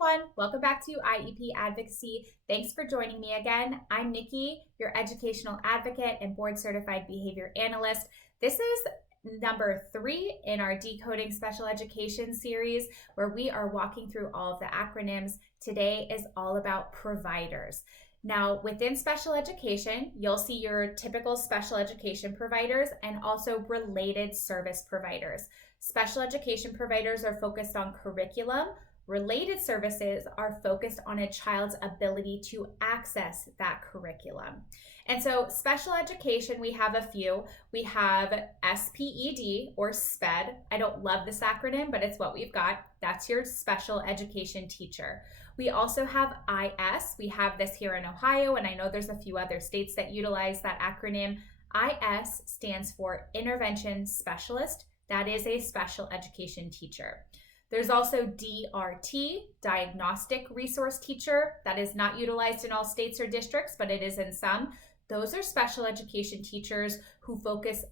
everyone. Welcome back to IEP Advocacy. Thanks for joining me again. I'm Nikki, your educational advocate and board certified behavior analyst. This is number 3 in our Decoding Special Education series, where we are walking through all of the acronyms. Today is all about providers. Now, within special education, you'll see your typical special education providers and also related service providers. Special education providers are focused on curriculum. Related services are focused on a child's ability to access that curriculum. And so special education, we have a few. We have SPED or SPED. I don't love this acronym, but it's what we've got. That's your special education teacher. We also have IS. We have this here in Ohio, and I know there's a few other states that utilize that acronym. IS stands for Intervention Specialist. That is a special education teacher. There's also DRT, Diagnostic Resource Teacher. That is not utilized in all states or districts, but it is in some. Those are special education teachers who focus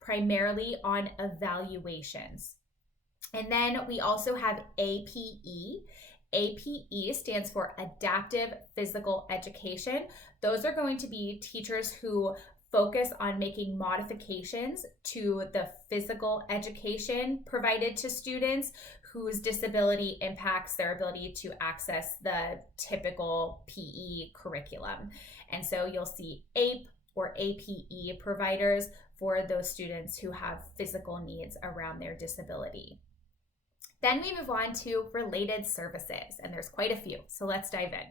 primarily on evaluations. And then we also have APE. APE stands for Adaptive Physical Education. Those are going to be teachers who focus on making modifications to the physical education provided to students whose disability impacts their ability to access the typical PE curriculum. And so you'll see APE or APE providers for those students who have physical needs around their disability. Then we move on to related services, and there's quite a few, so let's dive in.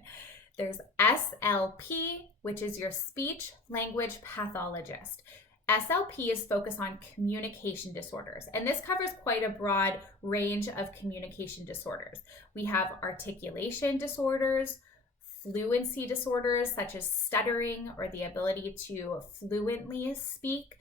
There's SLP, which is your speech language pathologist. SLP is focused on communication disorders, and this covers quite a broad range of communication disorders. We have articulation disorders, fluency disorders such as stuttering or the ability to fluently speak.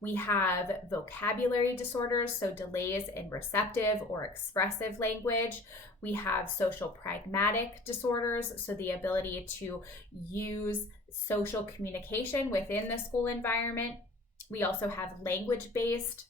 We have vocabulary disorders, so delays in receptive or expressive language. We have social pragmatic disorders, so the ability to use social communication within the school environment. We also have language-based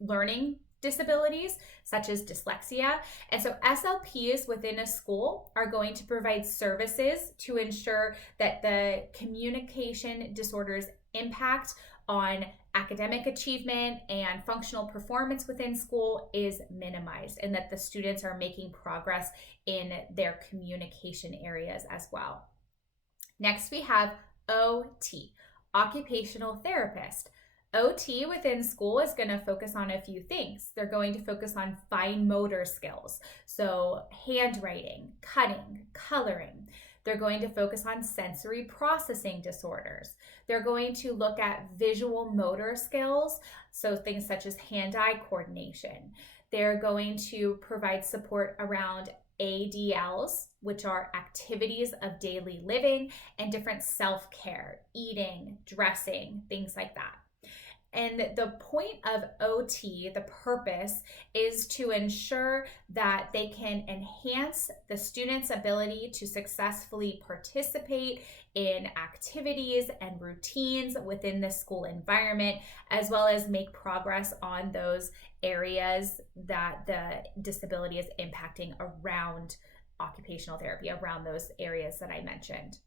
learning disabilities, such as dyslexia. And so SLPs within a school are going to provide services to ensure that the communication disorders impact on academic achievement and functional performance within school is minimized, and that the students are making progress in their communication areas as well. Next, we have OT, occupational therapist. OT within school is going to focus on a few things. They're going to focus on fine motor skills, so handwriting, cutting, coloring. They're going to focus on sensory processing disorders. They're going to look at visual motor skills, so things such as hand-eye coordination. They're going to provide support around ADLs, which are activities of daily living, and different self-care, eating, dressing, things like that. And the point of OT, the purpose, is to ensure that they can enhance the student's ability to successfully participate in activities and routines within the school environment, as well as make progress on those areas that the disability is impacting around occupational therapy, around those areas that I mentioned.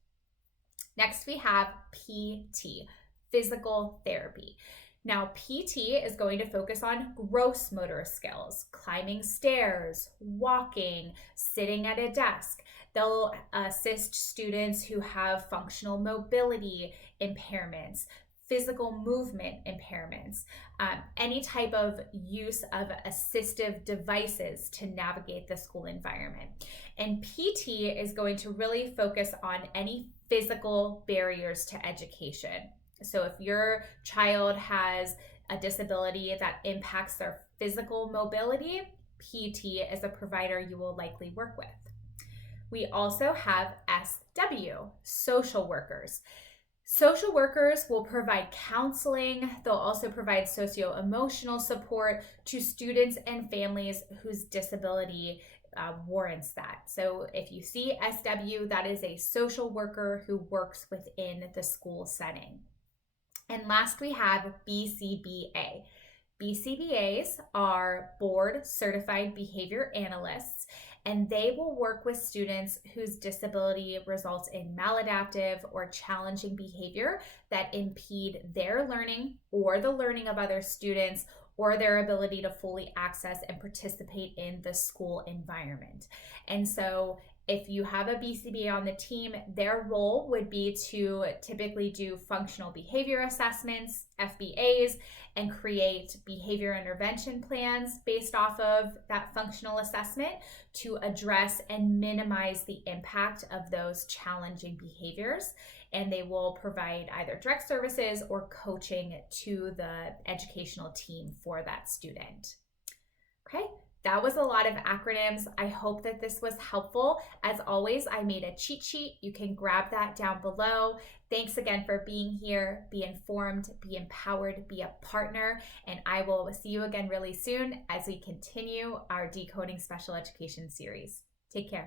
Next, we have PT, physical therapy. Now, PT is going to focus on gross motor skills, climbing stairs, walking, sitting at a desk. They'll assist students who have functional mobility impairments, physical movement impairments, any type of use of assistive devices to navigate the school environment. And PT is going to really focus on any physical barriers to education. So if your child has a disability that impacts their physical mobility, PT is a provider you will likely work with. We also have SW, social workers. Social workers will provide counseling. They'll also provide socio-emotional support to students and families whose disability warrants that. So if you see SW, that is a social worker who works within the school setting. And last, we have BCBA. BCBAs are board certified behavior analysts, and they will work with students whose disability results in maladaptive or challenging behavior that impede their learning or the learning of other students or their ability to fully access and participate in the school environment. And so if you have a BCBA on the team, their role would be to typically do functional behavior assessments, FBAs, and create behavior intervention plans based off of that functional assessment to address and minimize the impact of those challenging behaviors. And they will provide either direct services or coaching to the educational team for that student. Okay, that was a lot of acronyms. I hope that this was helpful. As always, I made a cheat sheet. You can grab that down below. Thanks again for being here. Be informed, be empowered, be a partner, and I will see you again really soon as we continue our Decoding Special Education series. Take care.